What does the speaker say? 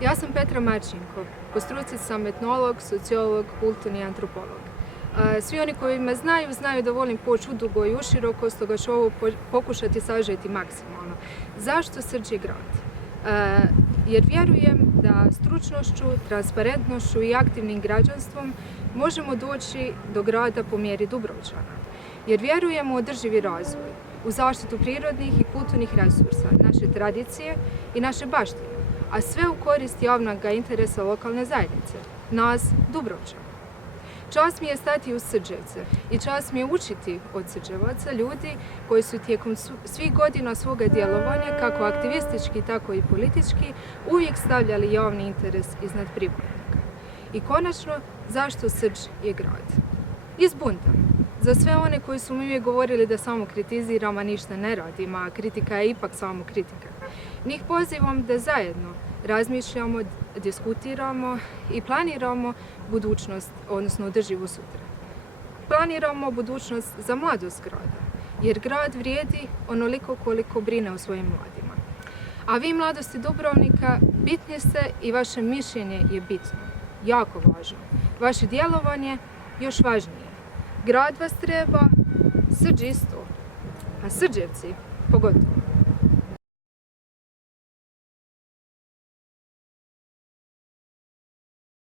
Ja sam Petra Marčinko, po struci sam etnolog, sociolog, kulturni antropolog. Svi oni koji me znaju da volim poći udugo i uširoko, stoga ću ovo pokušati sažeti maksimalno. Zašto Srđ je grad? Jer vjerujem da stručnošću, transparentnošću i aktivnim građanstvom možemo doći do grada po mjeri Dubrovčana. Jer vjerujem u održivi razvoj, u zaštitu prirodnih i kulturnih resursa, naše tradicije i naše baštine, a sve u korist javnog interesa lokalne zajednice, nas Dubrovčana. Čast mi je stati uz Srđevce i čast mi je učiti od Srđevaca, ljudi koji su tijekom svih godina svoga djelovanja, kako aktivistički, tako i politički, uvijek stavljali javni interes iznad privatnika. I konačno, zašto Srđ je grad? Iz bunta. Za sve one koji su mi uvijek govorili da samo kritiziram, a ništa ne radim, a kritika je ipak samo kritika. Njih pozivam da zajedno razmišljamo, diskutiramo i planiramo budućnost, odnosno održivu sutra. Planiramo budućnost za mladost grada, jer grad vrijedi onoliko koliko brine o svojim mladima. A vi, mladosti Dubrovnika, bitni ste i vaše mišljenje je bitno, jako važno. Vaše djelovanje još važnije. Grad vas treba, Srđ isto, a Srđevci pogotovo.